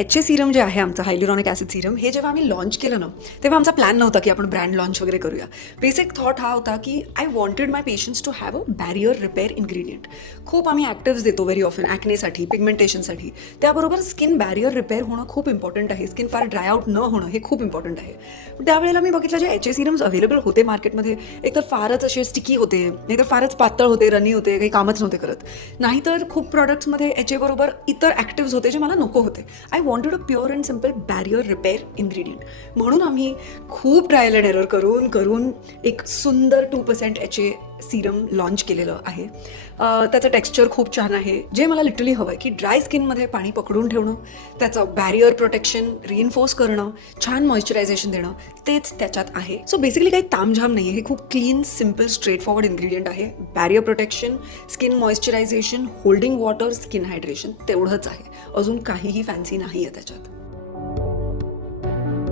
HA Serum जे आहे आमचं हायल्युरॉनिक ॲसिड सिरम, हे जेव्हा आम्ही लॉन्च केलं ना, तेव्हा आमचा प्लॅन नव्हता की आपण ब्रँड लॉन्च वगैरे करूया. बेसिक थॉट हा होता की I wanted my patients to have a barrier repair ingredient. खूप आम्ही ॲक्टिव्स देतो व्हेरी ऑफन ॲक्नेसाठी, पिगमेंटेशनसाठी. त्याबरोबर स्किन बॅरियर रिपेअर होणं खूप इम्पॉर्टंट आहे. स्किन फार ड्राय आउट न होणं हे खूप इम्पॉर्टंट आहे. त्यावेळेला मी बघितलं जे HA सिरम्स अवेलेबल होते मार्केटमध्ये, एकतर फारच असे स्टिकी होते, नाहीतर फारच पातळ होते, रनी होते, काही कामच नव्हते करत. नाहीतर खूप प्रॉडक्ट्समध्ये HA बरोबर इतर ॲक्टिव्स होते जे मला नको होते. I wanted a pure and simple barrier repair ingredient. म्हणून आम्ही खूप ट्रायल अँड एरर करून एक सुंदर 2% HA सिरम लॉन्च केलेलं आहे. त्याचं टेक्स्चर खूप छान आहे, जे मला लिटरली हवं आहे की ड्राय स्किनमध्ये पाणी पकडून ठेवणं, त्याचं बॅरियर प्रोटेक्शन रिइन्फोर्स करणं, छान मॉइश्चरायझेशन देणं, तेच त्याच्यात आहे. सो बेसिकली काही तामझाम नाही आहे. हे खूप clean, simple, straightforward ingredient आहे. Barrier protection, skin moisturisation, holding water, skin hydration तेवढंच आहे. अजून काहीही फॅन्सी नाही आहे त्याच्यात.